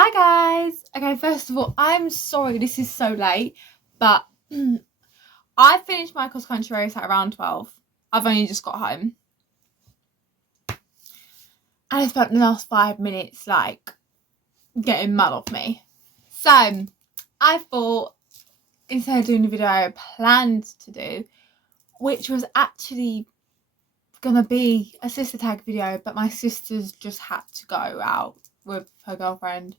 Hi guys! Okay, first of all, I'm sorry this is so late, but I finished my cross country race at around 12. I've only just got home. And I spent the last 5 minutes getting mud off me. So I thought instead of doing the video I planned to do, which was actually gonna be a sister tag video, but my sister's just had to go out with her girlfriend.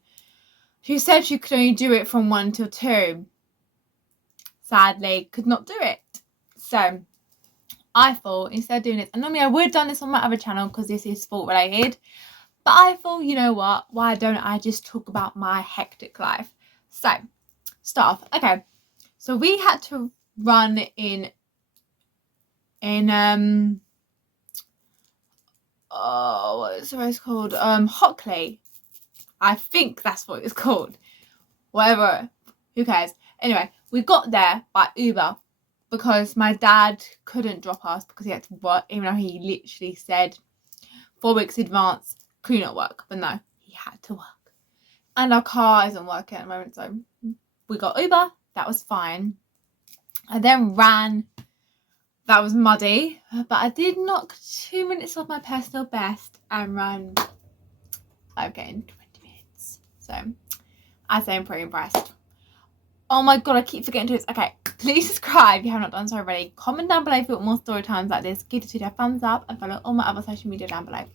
She said she could only do it from 1 till 2. Sadly, could not do it. So I thought instead of doing this, and normally I would have done this on my other channel because this is sport related, but I thought, you know what, why don't I just talk about my hectic life? So start off. Okay, so we had to run in what is the race called? Hockley. I think that's what it's called. Whatever, who cares? Anyway, we got there by Uber because my dad couldn't drop us because he had to work, even though he literally said 4 weeks advance could not work. But no, he had to work. And our car isn't working at the moment, so we got Uber. That was fine. I then ran. That was muddy, but I did knock 2 minutes off my personal best and ran 5k in 20 minutes. So I'd say I'm pretty impressed. Oh my god, I keep forgetting to do this. Okay, please subscribe if you have not done so already. Comment down below if you want more story times like this. Give the video a thumbs up and follow all my other social media down below.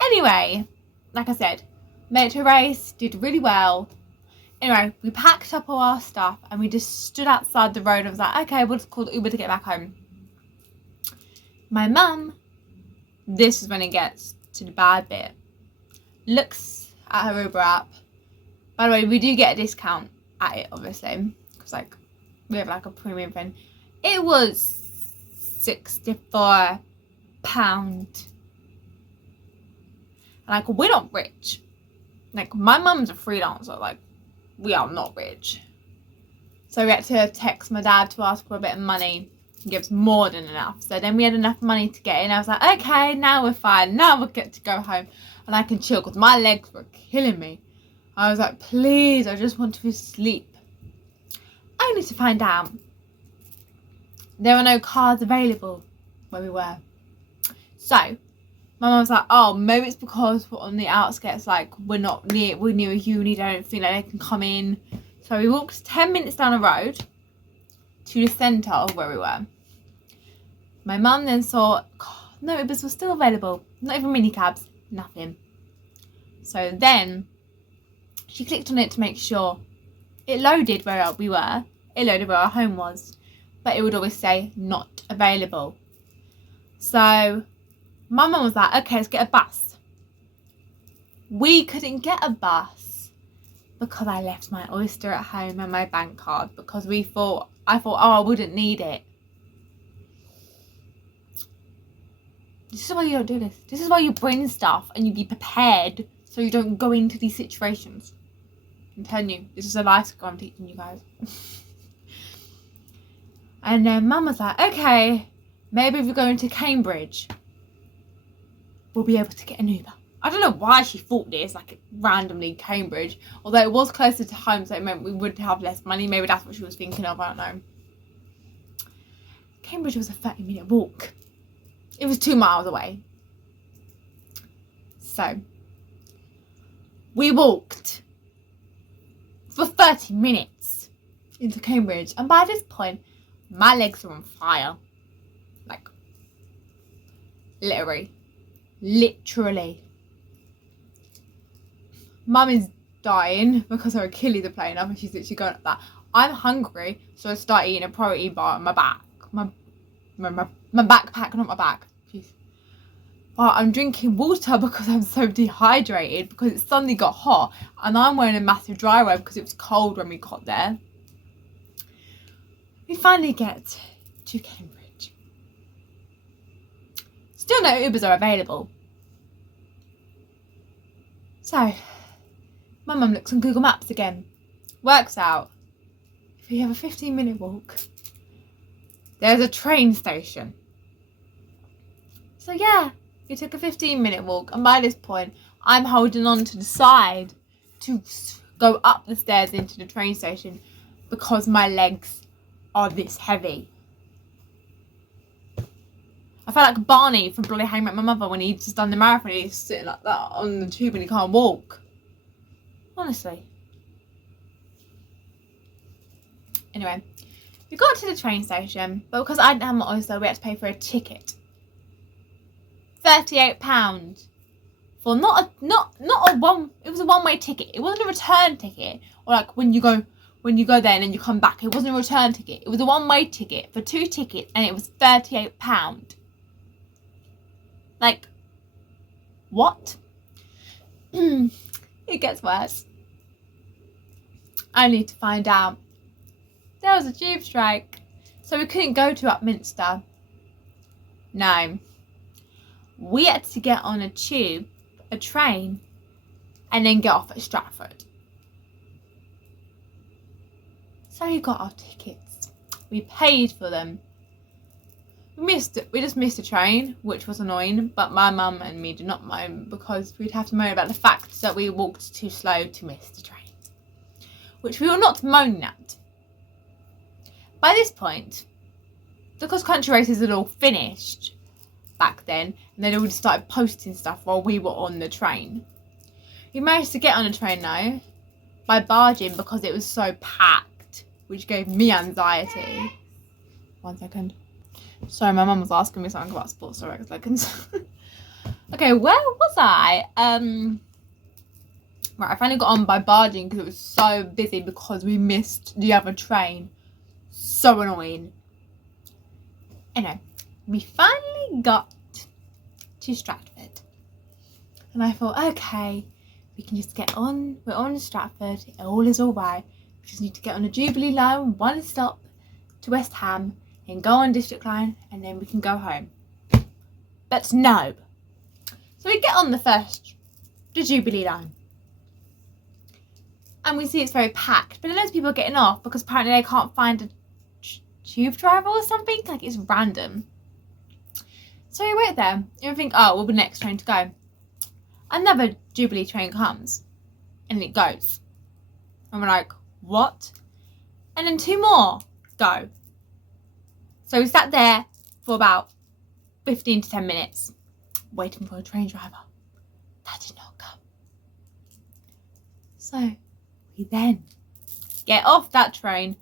Anyway, like I said, made it to a race, did really well. Anyway, we packed up all our stuff and we just stood outside the road and was like, okay, we'll just call the Uber to get back home. My mum, this is when it gets to the bad bit, looks at her Uber app. By the way, we do get a discount at it, obviously, because we have a premium thing. It was £64. We're not rich. My mum's a freelancer. We are not rich. So we had to text my dad to ask for a bit of money. He gives more than enough. So then we had enough money to get in. I was like, okay, now we're fine. Now we'll get to go home and I can chill because my legs were killing me. I was like, please, I just want to sleep. Only to find out there were no cars available where we were. So my mum was like, oh, maybe it's because we're on the outskirts, we're near a uni, I don't think they can come in. So we walked 10 minutes down the road to the centre of where we were. My mum then saw, no Ubers were still available, not even mini cabs, nothing. So then she clicked on it to make sure. It loaded where we were. It loaded where our home was. But it would always say, not available. So my mum was like, okay, let's get a bus. We couldn't get a bus because I left my Oyster at home and my bank card because I thought, oh, I wouldn't need it. This is why you don't do this. This is why you bring stuff and you be prepared so you don't go into these situations. I'm telling you, this is a life skill I'm teaching you guys. And then Mum was like, okay, maybe if we're going to Cambridge, we'll be able to get an Uber. I don't know why she thought this, randomly Cambridge. Although it was closer to home, so it meant we would have less money. Maybe that's what she was thinking of, I don't know. Cambridge was a 30-minute walk. It was 2 miles away. So we walked for 30 minutes into Cambridge. And by this point, my legs were on fire. Literally. Mum is dying because her Achilles are playing up and she's literally going like that. I'm hungry, so I start eating a protein bar on my back. My backpack, not my back. Jeez. But I'm drinking water because I'm so dehydrated because it suddenly got hot and I'm wearing a massive dry robe because it was cold when we got there. We finally get to Cambridge. Still no Ubers are available. So my mum looks on Google Maps again. Works out if we have a 15-minute walk, there's a train station. So yeah, we took a 15-minute walk and by this point I'm holding on to the side to go up the stairs into the train station because my legs are this heavy. I felt like Barney from Bloody How I Met My Mother when he'd just done the marathon and he's sitting like that on the tube and he can't walk. Honestly. Anyway, we got to the train station, but because I didn't have my Oyster, we had to pay for a ticket. £38 for not a one. It was a one-way ticket. It wasn't a return ticket, or like when you go there and then you come back. It wasn't a return ticket. It was a one-way ticket for 2 tickets, and it was £38. Like, what? It gets worse. Only to find out there was a tube strike, so we couldn't go to Upminster. No. We had to get on a train, and then get off at Stratford. So we got our tickets. We paid for them. We just missed a train, which was annoying, but my mum and me did not moan because we'd have to moan about the fact that we walked too slow to miss the train, which we were not moaning at. By this point, because country races had all finished back then, and they'd already started posting stuff while we were on the train. We managed to get on a train though, by barging because it was so packed, which gave me anxiety. 1 second. Sorry, my mum was asking me something about sports for a second. Okay, where was I? Right, I finally got on by barging because it was so busy because we missed the other train. So annoying. Anyway, we finally got to Stratford. And I thought, okay, we can just get on. We're on Stratford. All is all right. We just need to get on a Jubilee line, 1 stop to West Ham, and go on District line, and then we can go home. But no. So we get on the Jubilee line. And we see it's very packed. But loads of people are getting off because apparently they can't find a tube driver or something. Like, it's random. So we wait there. And we think, oh, we'll be the next train to go. Another Jubilee train comes. And it goes. And we're like, what? And then 2 more go. So we sat there for about 15 to 10 minutes waiting for a train driver. That did not come. So we then get off that train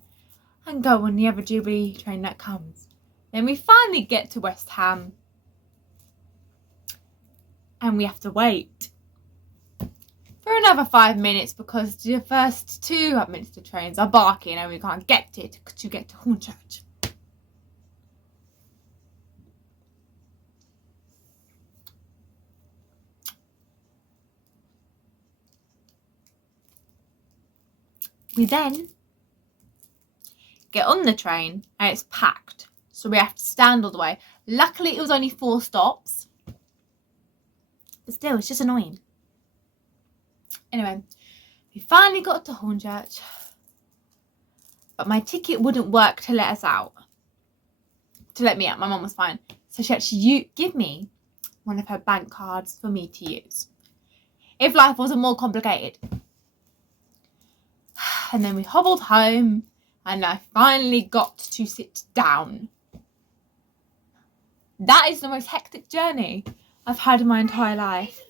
and go on the other Jubilee train that comes. Then we finally get to West Ham and we have to wait for another 5 minutes because the first 2 Upminster trains are barking and we can't get it to get to Hornchurch. We then get on the train and it's packed, so we have to stand all the way. Luckily it was only 4 stops, but still it's just annoying. Anyway, we finally got to Hornchurch, but my ticket wouldn't work to let us out, to let me out. My mum was fine, so she actually give me one of her bank cards for me to use if life wasn't more complicated. And then we hobbled home and I finally got to sit down. That is the most hectic journey I've had in my entire life.